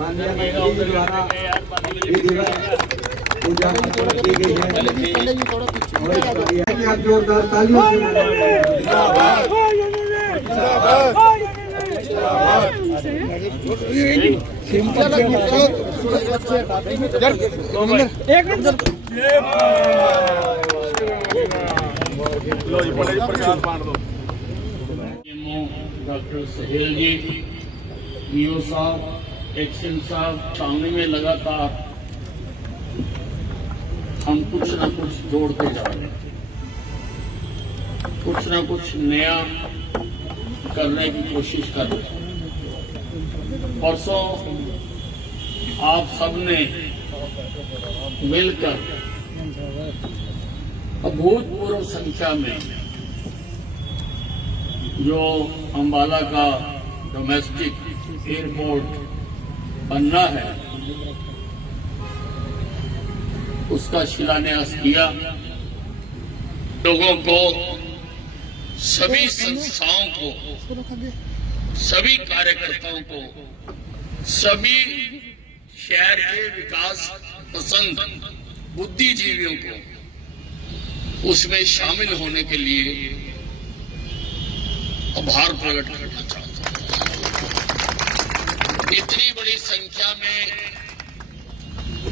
माननीय मंत्री जी द्वारा विधिवत पूजा अर्चना की गई है और इस पर आप जोरदार तालियों से जिंदाबाद डॉक्टर सहेल जी, ईओ साहब, एक्शन साहब, सामने में लगातार हम कुछ न कुछ जोड़ते जा रहे हैं, कुछ न कुछ नया करने की कोशिश कर रहे हैं। परसों आप सबने मिलकर अभूतपूर्व संख्या में जो अंबाला का डोमेस्टिक एयरपोर्ट बनना है उसका शिलान्यास किया। लोगों को, सभी संस्थाओं को, सभी कार्यकर्ताओं को, सभी शहर के विकास पसंद बुद्धिजीवियों को उसमें शामिल होने के लिए आभार प्रकट करना चाहता हूं। इतनी बड़ी संख्या में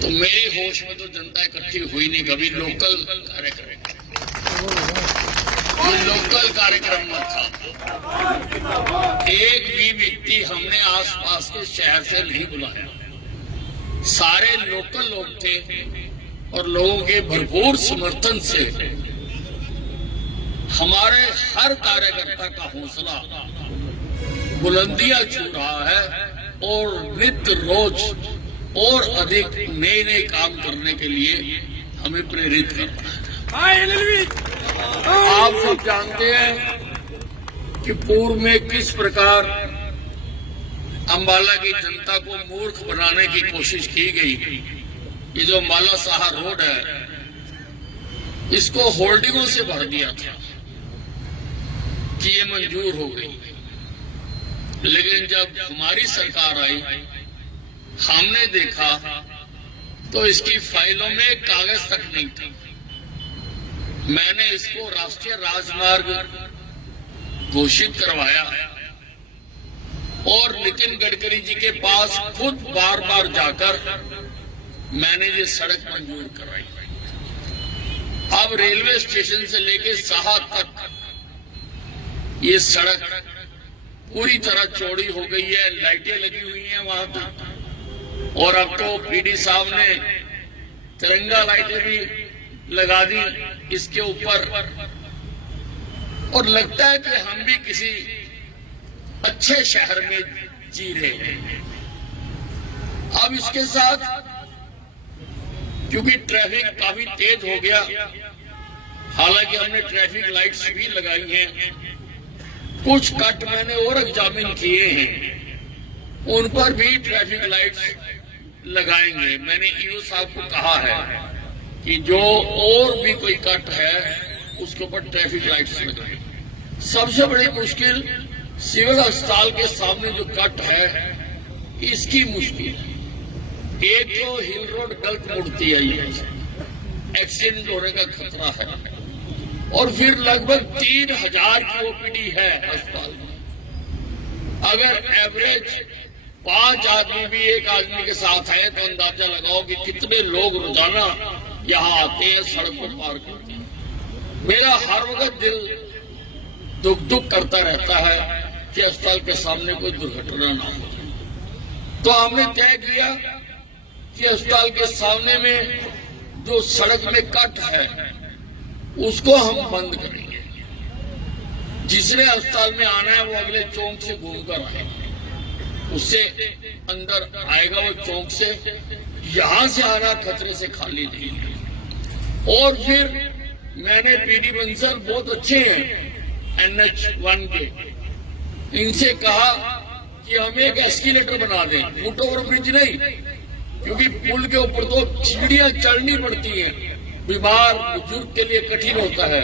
तो मेरे होश में तो जनता इकट्ठी हुई नहीं कभी। लोकल कार्यक्रम में था, एक भी व्यक्ति हमने आसपास के शहर से नहीं बुलाया, सारे लोकल लोग थे और लोगों के भरपूर समर्थन से हमारे हर कार्यकर्ता का हौसला बुलंदियां छू रहा है और नित्य रोज और अधिक नए नए काम करने के लिए हमें प्रेरित करता है। आप सब जानते हैं कि पूर्व में किस प्रकार अंबाला की जनता को मूर्ख बनाने की कोशिश की गई। ये जो अंबाला साहा रोड है इसको होर्डिंगों से भर दिया था कि ये मंजूर हो गई, लेकिन जब हमारी सरकार आई हमने देखा तो इसकी फाइलों में कागज तक नहीं था। मैंने इसको राष्ट्रीय राजमार्ग घोषित करवाया और नितिन गडकरी जी के पास खुद बार बार जाकर मैंने ये सड़क मंजूर करवाई। अब रेलवे स्टेशन से लेके साहा तक ये सड़क पूरी तरह चौड़ी हो गई है, लाइटें लगी हुई हैं वहां तक और अब तो पीडी साहब ने तिरंगा लाइटें भी लगा दी इसके ऊपर और लगता है कि हम भी किसी अच्छे शहर में जी रहे हैं। अब इसके साथ क्योंकि ट्रैफिक काफी तेज हो गया, हालांकि हमने ट्रैफिक लाइट्स भी लगाई हैं, कुछ कट मैंने और एग्जामिन किए हैं, उन पर भी ट्रैफिक लाइट्स लगाएंगे। मैंने ईओ साहब को कहा है कि जो और भी कोई कट है उसके ऊपर ट्रैफिक लाइट्स लगाएं। सबसे बड़ी मुश्किल सिविल अस्पताल के सामने जो कट है इसकी मुश्किल है। एक तो हिल रोड गलत मुड़ती है, ये एक्सीडेंट होने का खतरा है और फिर लगभग 3000 की ओपीडी है अस्पताल में। अगर एवरेज 5 आदमी भी एक आदमी के साथ है तो अंदाजा लगाओ कि कितने लोग रोजाना यहाँ आते हैं, सड़क को पार करते हैं। मेरा हर वक्त दिल दुख करता रहता है कि अस्पताल के सामने कोई दुर्घटना ना हो। तो हमने तय किया कि अस्पताल के सामने में जो सड़क में कट है उसको हम बंद करेंगे। जिसने अस्पताल में आना है वो अगले चौक से घूमकर आएगा, उससे अंदर आएगा वो चौक से। यहां से आना खतरे से खाली नहीं है। और फिर मैंने पीडी बंसल बहुत अच्छे हैं NH1 के, इनसे कहा कि हम एक एस्केलेटर बना दें, फुट ओवर ब्रिज नहीं, क्योंकि पुल के ऊपर तो सीढ़ियां चढ़नी पड़ती हैं, बीमार बुजुर्ग के लिए कठिन होता है।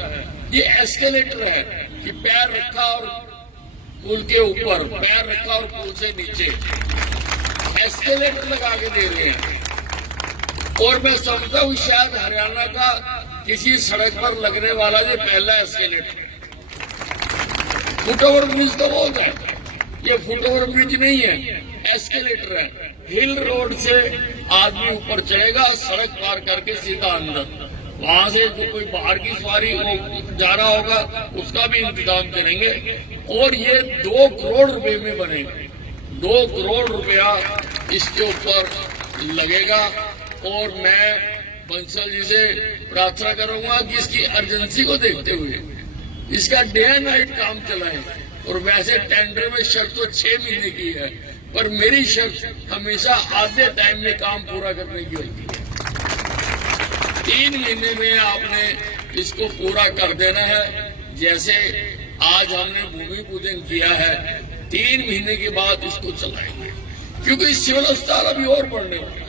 ये एस्केलेटर है कि पैर रखा और पुल के ऊपर, पैर रखा और पुल से नीचे, एस्केलेटर लगा के दे रहे हैं। और मैं समझता हूँ शायद हरियाणा का किसी सड़क पर लगने वाला ये पहला एस्केलेटर। फुटओवर ब्रिज तो बहुत है, ये फुटओवर ब्रिज नहीं है, एस्केलेटर है। हिल रोड से आदमी ऊपर चढ़ेगा, सड़क पार करके सीधा अंदर। वहां से जो कोई बाहर की सवारी जा रहा होगा उसका भी इंतजाम करेंगे। और ये 2 करोड़ रुपए में बनेगा, 2 करोड़ रुपया इसके ऊपर लगेगा। और मैं बंसल जी से प्रार्थना करूंगा कि इसकी अर्जेंसी को देखते हुए इसका डे एंड नाइट काम चलाएं। और वैसे टेंडर में शर्त तो 6 महीने की है, पर मेरी शर्त हमेशा आधे टाइम में काम पूरा करने की होती है। 3 महीने में आपने इसको पूरा कर देना है। जैसे आज हमने भूमि पूजन किया है, 3 महीने के बाद इसको चलाएंगे, क्योंकि सिविल अस्पताल अभी और बढ़ने वाला है।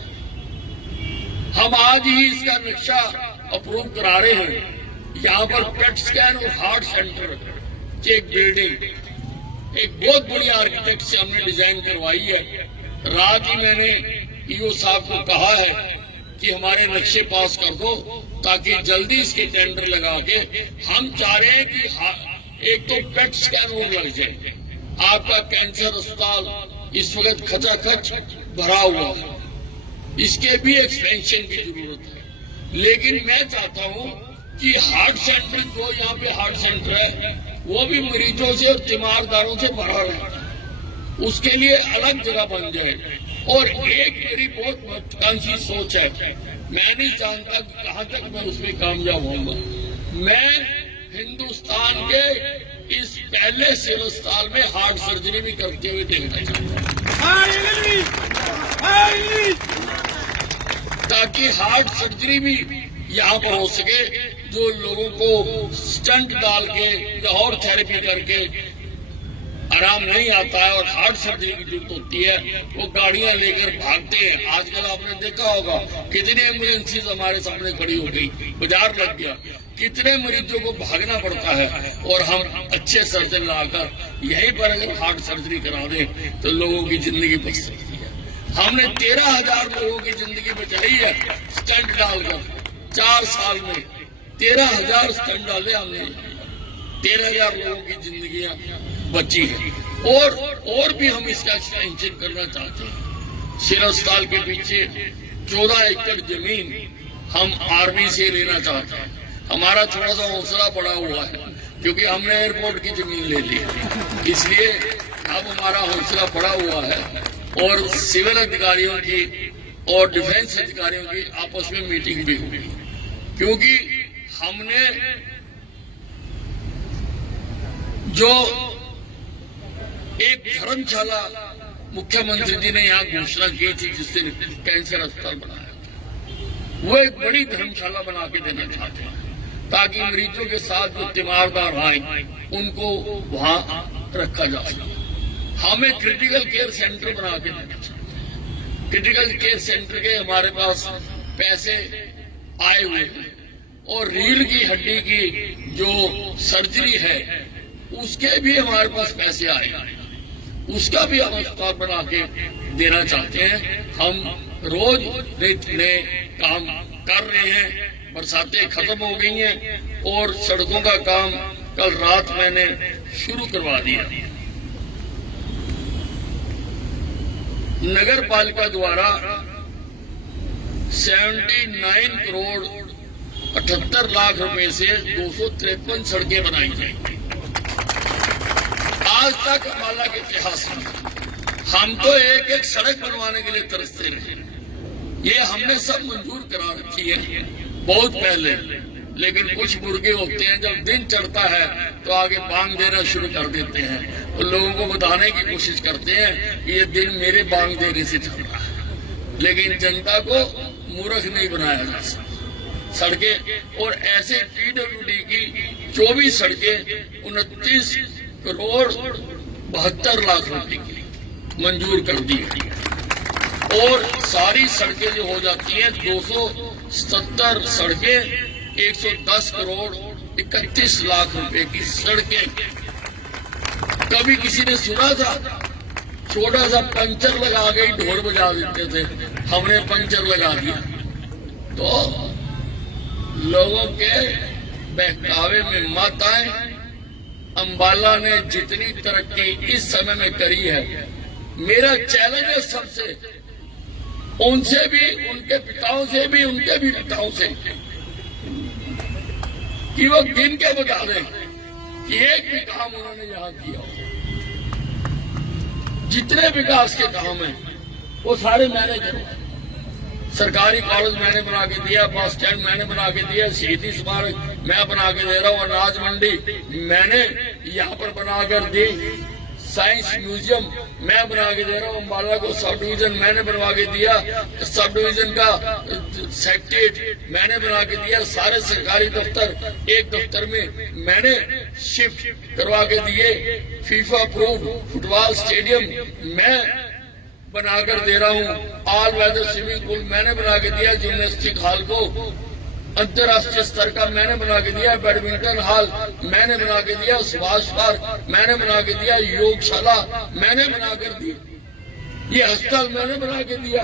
हम आज ही इसका नक्शा अप्रूव करा रहे हैं। यहाँ पर पेट स्कैन और हार्ट सेंटर की एक बिल्डिंग, एक बहुत बड़ी आर्किटेक्ट से हमने डिजाइन करवाई है। रात ही मैंने ईओ साहब को कहा है कि हमारे नक्शे पास कर दो, ताकि जल्दी इसके टेंडर लगा के, हम चाह रहे हैं कि एक तो पेट स्कैन और लग जाए। आपका कैंसर अस्पताल इस वक्त खचाखच भरा हुआ है, इसके भी एक्सपेंशन की जरूरत है। लेकिन मैं चाहता हूं कि हार्ट सेंटर, जो यहाँ पे हार्ट सेंटर है, वो भी मरीजों से और तीमारदारों से भरा रहे, उसके लिए अलग जगह बन जाए। और एक मेरी बहुत महत्वाकांक्षी सोच है, मैं नहीं जानता कि कहां तक मैं उसमें कामयाब होऊंगा। मैं हिंदुस्तान के इस पहले सिविल अस्पताल में हार्ट सर्जरी भी करते हुए देखना चाहता हूं, ताकि हार्ट सर्जरी भी यहाँ पर हो सके। जो लोगों को स्टंट डाल के और थेरेपी करके आराम नहीं आता है और हार्ट सर्जरी की जरूरत होती है, वो गाड़ियां लेकर भागते हैं। आजकल आपने देखा होगा कितनी एम्बुलेंसेज हमारे सामने खड़ी हो गई, बाजार लग गया, कितने मरीजों को भागना पड़ता है। और हम अच्छे सर्जन लाकर यहीं पर अगर हार्ट सर्जरी करा दें तो लोगों की जिंदगी बच सकती है। हमने 13,000 लोगों की जिंदगी बचाई है स्टंट डालकर। 4 साल में 13,000 स्टंट डाले हमने, 13,000 लोगों की जिंदगियां बची है। और भी हम इसका एक्सटेंशन करना चाहते हैं। सिविल अस्पताल के पीछे 14 एकड़ जमीन हम आर्मी से लेना चाहते हैं। हमारा थोड़ा सा हौसला बढ़ा हुआ है, क्योंकि हमने एयरपोर्ट की जमीन ले ली, इसलिए अब हमारा हौसला बढ़ा हुआ है। और सिविल अधिकारियों की और डिफेंस अधिकारियों की आपस में मीटिंग भी हुई, क्योंकि हमने जो एक धर्मशाला मुख्यमंत्री जी ने यहाँ घोषणा की थी, जिससे कैंसर अस्पताल बनाया, वो एक बड़ी धर्मशाला बना के देना चाहते हैं, ताकि मरीजों के साथ जो तीमारदार आए उनको वहां रखा जा सके। हमें क्रिटिकल केयर सेंटर बना के देना चाहते हैं। क्रिटिकल केयर सेंटर के हमारे पास पैसे आए हुए हैं, और रीढ़ की हड्डी की जो सर्जरी है उसके भी हमारे पास पैसे आए हैं, उसका भी हम अस्पताल बना के देना चाहते हैं। हम रोज नए काम कर रहे हैं। बरसातें खत्म हो गई हैं और सड़कों का काम कल रात मैंने शुरू करवा दिया। नगर पालिका द्वारा 79 करोड़ 78 लाख रुपए से 253 सड़कें बनाई जाएंगी। आज तक अम्बाला के इतिहास में हम तो एक एक सड़क बनवाने के लिए तरसते रहे। ये हमने सब मंजूर करा रखी है बहुत पहले, लेकिन कुछ मुर्गे होते हैं जब दिन चढ़ता है तो आगे बांग देना शुरू कर देते हैं और लोगों को बताने की कोशिश करते हैं कि ये दिन मेरे बांग देने से चल रहा है, लेकिन जनता को मूर्ख नहीं बनाया जा सकता। सड़कें और ऐसे पीडब्ल्यूडी की 24 सड़कें 29 करोड़ 72 लाख रुपए की मंजूर कर दी गई, और सारी सड़कें जो हो जाती हैं 270 सड़कें 110 करोड़ 31 लाख रुपए की सड़कें। कभी किसी ने सुना था छोटा सा पंचर लगा के ही ढोल बजा देते थे, हमने पंचर लगा दिया। तो लोगों के बहकावे में मत आए। अंबाला ने जितनी तरक्की इस समय में करी है, मेरा चैलेंज है सबसे, उनसे भी, उनके पिताओं से भी, उनके भी पिताओं से, कि वो गिन के बता दें कि एक भी काम उन्होंने यहां किया। जितने विकास के काम हैं वो सारे मैंने करवाए। सरकारी कॉलेज मैंने बना के दिया, बस स्टैंड मैंने बना के दिया, शहीदी स्मारक मैं बना के दे रहा हूँ, अनाज मंडी मैंने यहाँ पर बनाकर दी, साइंस म्यूजियम मैं बना के दे रहा हूँ, अम्बाला को सब डिवीजन मैंने बनवा के दिया, सब डिवीजन का सेक्रेटरीट मैंने बना के दिया, सारे सरकारी दफ्तर एक दफ्तर में मैंने शिफ्ट करवा के दिए, फीफा अप्रूव्ड फुटबॉल स्टेडियम मैं बनाकर दे रहा हूँ, ऑल वेदर स्विमिंग पूल मैंने बना के दिया, जिम्नास्टिक हॉल को अंतर्राष्ट्रीय स्तर का मैंने बना के दिया, बैडमिंटन हॉल मैंने बना के दिया, सुभाष पार्क मैंने बना के दिया, योगशाला मैंने बना कर दी, ये अस्पताल मैंने बना के दिया।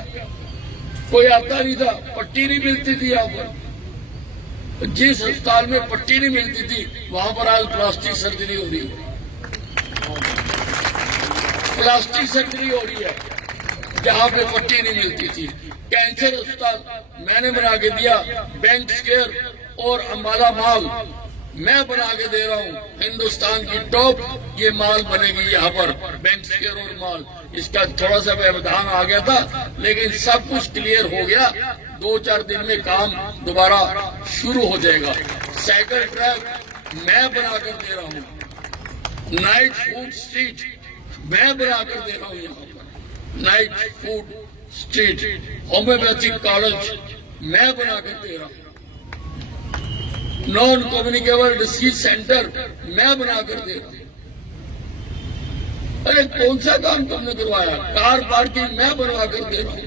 कोई आता नहीं था, पट्टी नहीं मिलती थी यहाँ पर। जिस अस्पताल में पट्टी नहीं मिलती थी वहां पर आज प्लास्टिक सर्जरी हो रही है, प्लास्टिक सर्जरी हो रही है जहां पे पट्टी नहीं मिलती थी। कैंसर अस्पताल मैंने बना के दिया, बैंक स्क्वायर और अम्बाला मॉल मैं बना के दे रहा हूँ, हिंदुस्तान की टॉप ये मॉल बनेगी यहाँ पर, बैंक स्क्वायर और मॉल। इसका थोड़ा सा व्यवधान आ गया था, लेकिन सब कुछ क्लियर हो गया, 2-4 दिन में काम दोबारा शुरू हो जाएगा। साइकिल ट्रैक मैं बना कर दे रहा हूँ, नाइट फूड स्ट्रीट मैं बना कर दे रहा हूँ यहाँ पर, night food street, homeopathic college मैं बना कर दे रहा हूँ, नॉन कम्युनिकेबल डिसीज सेंटर मैं बना कर दे रहा हूँ। अरे कौन सा काम तुमने करवाया? कार पार्किंग मैं बनवा कर दे रहा हूँ।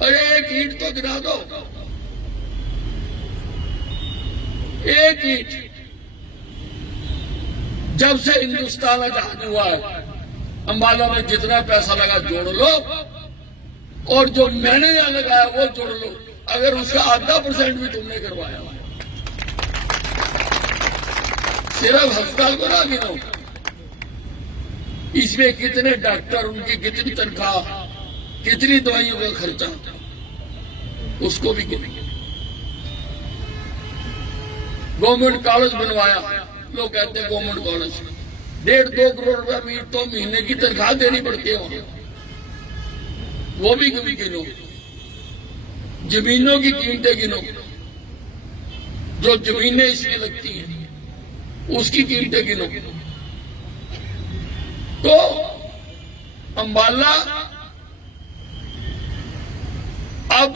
अरे एक ईंट तो गिरा दो, एक ईंट। जब से हिंदुस्तान आजाद हुआ अम्बाला में जितना पैसा लगा जोड़ लो, और जो मैंने यहाँ लगाया वो जोड़ लो, अगर उसका 0.5% भी तुमने करवाया, सिर्फ अस्पताल को ना गिनो, इसमें कितने डॉक्टर, उनकी कितनी तनख्वाह, कितनी दवाइयों का खर्चा, उसको भी गिनेंगे। गवर्नमेंट कॉलेज बनवाया, लोग कहते हैं गवर्नमेंट कॉलेज 1.5-2 करोड़ रुपया तो महीने की तनख्वाह देनी पड़ती है वहां, वो भी कभी गिनो। जमीनों की कीमतें गिनो, जो जमीनें इसमें लगती हैं उसकी कीमतें गिनो। तो अम्बाला अब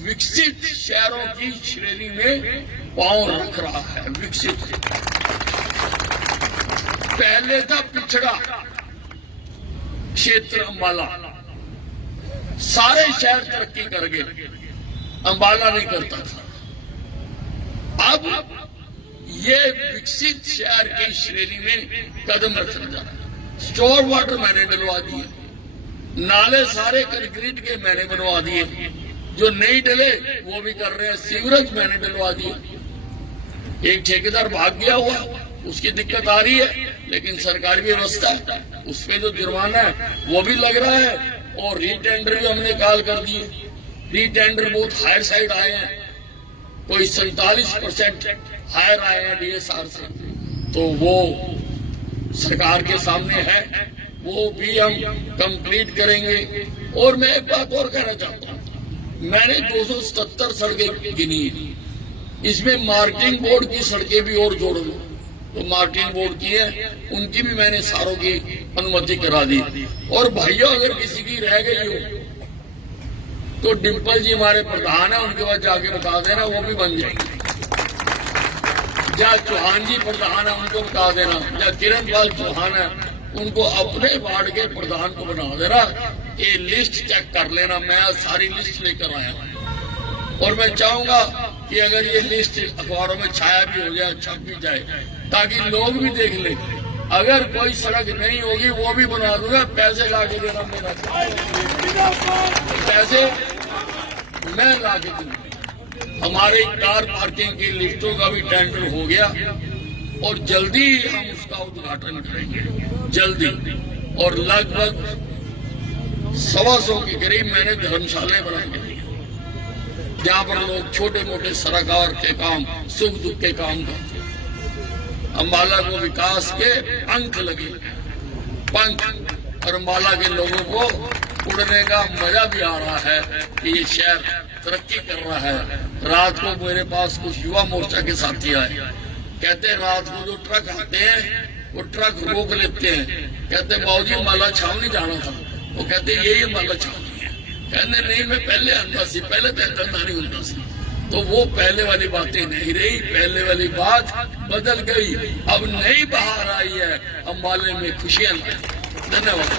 विकसित शहरों की श्रेणी में पांव रख रहा है। विकसित पहले था पिछड़ा क्षेत्र अम्बाला, सारे शहर तरक्की कर गए, अम्बाला नहीं करता था। अब ये विकसित शहर की श्रेणी में कदम रख रहा है। स्टोर वाटर मैंने डलवा दिए, नाले सारे कंक्रीट के मैंने बनवा दिए, जो नहीं डले वो भी कर रहे हैं। सीवरेज मैंने डलवा दिए। एक ठेकेदार भाग गया हुआ, उसकी दिक्कत आ रही है, लेकिन सरकारी व्यवस्था उस पर जो जुर्माना है वो भी लग रहा है, और रीटेंडर भी हमने कॉल कर दिए। रीटेंडर बहुत हायर साइड आए हैं, कोई 47% हायर आए हैं DSR से, तो वो सरकार के सामने है, वो भी हम कंप्लीट करेंगे। और मैं एक बात और कहना चाहता हूँ, मैंने 277 सड़कें गिनी है, इसमें मार्केटिंग बोर्ड की सड़कें भी और जोड़ लो, तो मार्केटिंग बोर्ड की है, उनकी भी मैंने सारों की अनुमति करा दी। और भाइयों, अगर किसी की रह गई हो तो डिम्पल जी हमारे प्रधान है, उनके पास जाके बता देना, वो भी बन जाएंगे। या चौहान जी प्रधान है, उनको बता देना, या किरण पाल चौहान है, उनको अपने वार्ड के प्रधान को बना देना। ये लिस्ट चेक कर लेना, मैं सारी लिस्ट लेकर आया हूं। और मैं चाहूंगा कि अगर ये लिस्ट अखबारों में छाया भी हो जाए, छप भी जाए, ताकि लोग भी देख ले अगर कोई सड़क नहीं होगी वो भी बना दूंगा, पैसे ला के देना मेरा, पैसे मैं ला के दूंगा। हमारे कार पार्किंग की लिस्टों का भी टेंडर हो गया और जल्दी हम उसका उद्घाटन करेंगे, जल्दी। और लगभग 125 के करीब मैंने धर्मशालाएं बनाई जहां पर लोग छोटे मोटे सरकार के काम, सुख दुख के काम करते हैं। अम्बाला को विकास के पंख लगे, पंख, और अम्बाला के लोगों को उड़ने का मजा भी आ रहा है कि ये शहर तरक्की कर रहा है। रात को मेरे पास कुछ युवा मोर्चा के साथी आए, कहते हैं रात को जो ट्रक आते हैं वो ट्रक रोक लेते हैं, कहते बाबूजी अम्बाला छावनी जाना था, वो कहते यही अम्बाला छावनी है। कहने नहीं मैं पहले आंदा सी, पहले तो नहीं होता सी। तो वो पहले वाली बातें नहीं रही, पहले वाली बात बदल गई। अब नई बहार आई है, अम्बाले में खुशियां लाई। धन्यवाद।